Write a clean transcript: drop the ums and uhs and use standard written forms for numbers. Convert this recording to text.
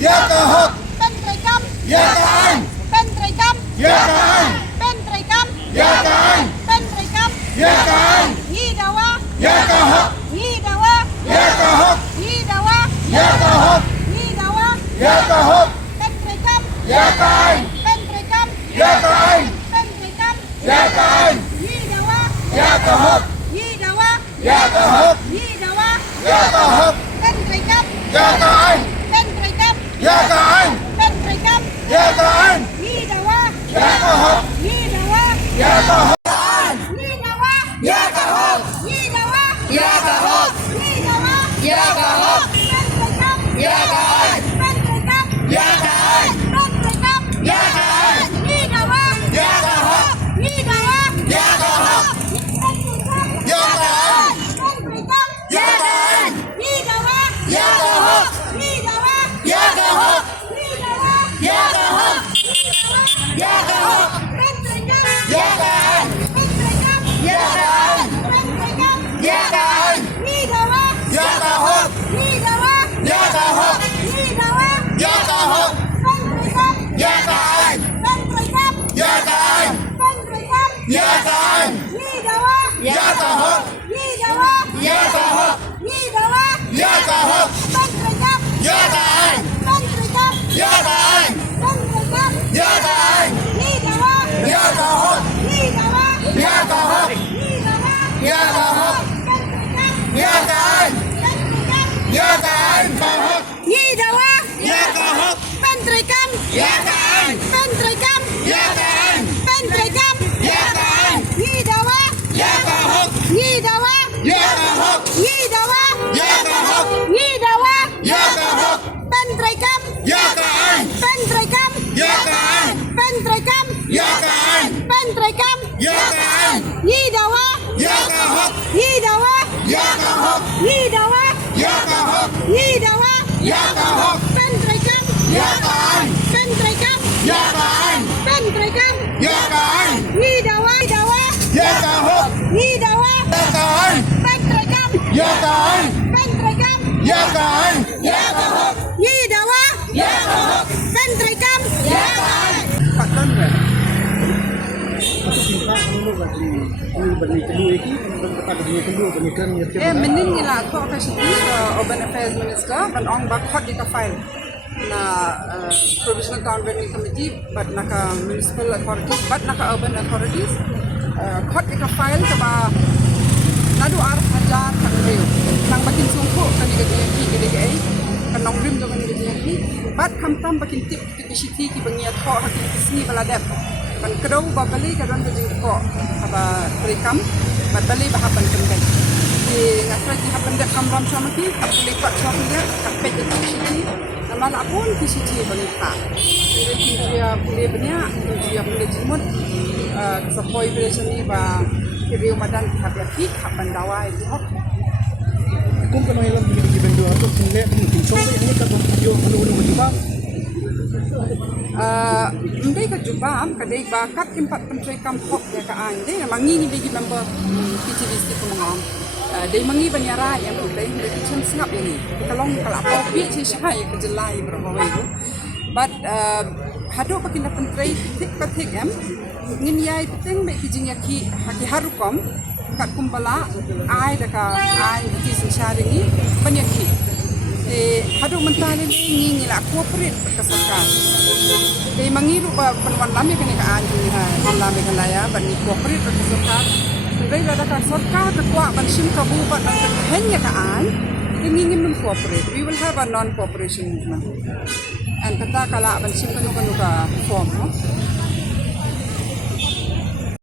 Ya ke hot. Pentrekam. Ya ke an. Pentrekam. Ya ke an. Pentrekam. Ya ke an. Pentrekam. Ya ke an. Hidawa. Ya ke hot. Hidawa. Ya ke hot. Hidawa. Ya ke hot. Hidawa. Ya ke hot. Pentrekam. Ya ke an. Pentrekam. Ya ke an. Pentrekam. Ya ke an. Hidawa. Ya ke hot. Hidawa. Ya ke hot. Hidawa. Ya ke hot. Pentrekam. Ya ke an. Pentrekam. Ya ke an. Pentrekam. Ya ke an. Hidawa. Ya ke hot. Hidawa. Ya ke hot. Hidawa. Ya ke hot. Hidawa. Ya ke hot. Hidawa. Ya ke hot. Pentrekam. Ya ke an. Pentrekam. Ya ke an. Pentrekam. Ya ke an. Hidawa. Ya ke hot. Hidawa. Ya ke hot. Ya ke an. Pentrekam. Ya ke an. Hidawa. Ya ke hot. Hidawa. Ya ke hot. Hidawa. Ya ke hot. Ya ke hot. Pentrekam. Ya ke an. Pentrekam. Ya ke an. Pentrekam. Ya ke an. Hidawa. Ya ke hot. Hidawa. Ya ke hot. Hidawa. Ya ke hot. Pentrekam. Ya ke an. Pentrekam. Ya ke an. Pentrekam. Ya ke an. Hidawa. Ya ke hot. Hidawa. Ya ke hot. Hidawa. Ya ke hot. Pentrekam. Ya ke an. Pentrekam. Ya ke an. Pentrekam. Ya ke an. Hidawa. Ya ke hot. Hidawa. Ya ke hot. Hidawa. Ya ke hot. Pentrekam. Ya ke an. Pentrekam. Ya ke an. Hot. Hidawa. Ya ke hot. Pentrekam. Ya ke an. Pentrekam. Ya ke an. Pentrekam. Ya ke an. Hidawa. Ya ke hot. Hidawa. Ya ke hot. Hidawa. Ya ke hot. Hidawa. Ya ke hot. Pentrekam. Ya ke an. Pentrekam. Ya ke an. Pentrekam. Ya ke an. Pentrekam. Ya ke an. Hidawa. Ya ke hot. Hidawa. Ya ke hot. Hidawa. Ya ke hot. Hidawa. Ya ke hot. Pentrekam. Ya ke an. Pentrekam. Ya ke an. Pentrekam. Ya ke an. Hidawa. Hidawa. Ya ke hot. Hidawa. Ya ke an. Pentrekam. Ya ke an. Pentrekam. Ya ke an. Ya ke hot. Hidawa. Ya ke hot. Pentrekam. Ya ke an. Menin nila ko kasi Urban Affairs Minister ban ong ba khot di ka file na Provisional Town Planning Committee but naka municipal authorities but naka urban authorities khot di ka file ka ba nadu ar hajar kan reu nang bakin sungko kan di gay kan nong rim do kan di gay but kam tam bakin tip ki shiti ki bangiat ko hakin kisni baladep kan kedau ba bali ka don bajing ko aba rekam bat bali ba hapan kembali di ngatra di hapan dek kamram sama ki apuli pak sama dia kapet di sini nama lapun di sini bagi pak jadi dia boleh banyak dia boleh jemut sepoi boleh sini ba kiriu madan hapi hapan dawai di hok Kung kano ilang binibigyan doon ato sinle kung so ini ka video ano ba Hindi ka jubam kadai bakat tempat penteri kampok ya ka ande mangi ni bagi member PTVC ko mga dai mangi banyara yang dai macam sengap ini kalong kalau pi si syai ke jelai berapa itu but hado pakin penteri tik patik ngin yai peteng be kijing yaki haki harukom kat kumbala ai daka ai ti sensari ni banyaki hadu mentali ni ngila cooperate berkesakan. Jadi mengiru penuan lami kini ke anjing lami kan laya bani cooperate berkesakan. Jadi ada kan sorka kekuat bansim kabupat dan hanya ke an, ingin men cooperate. We will have a non-cooperation movement. And kata kala bansim kanu ka form,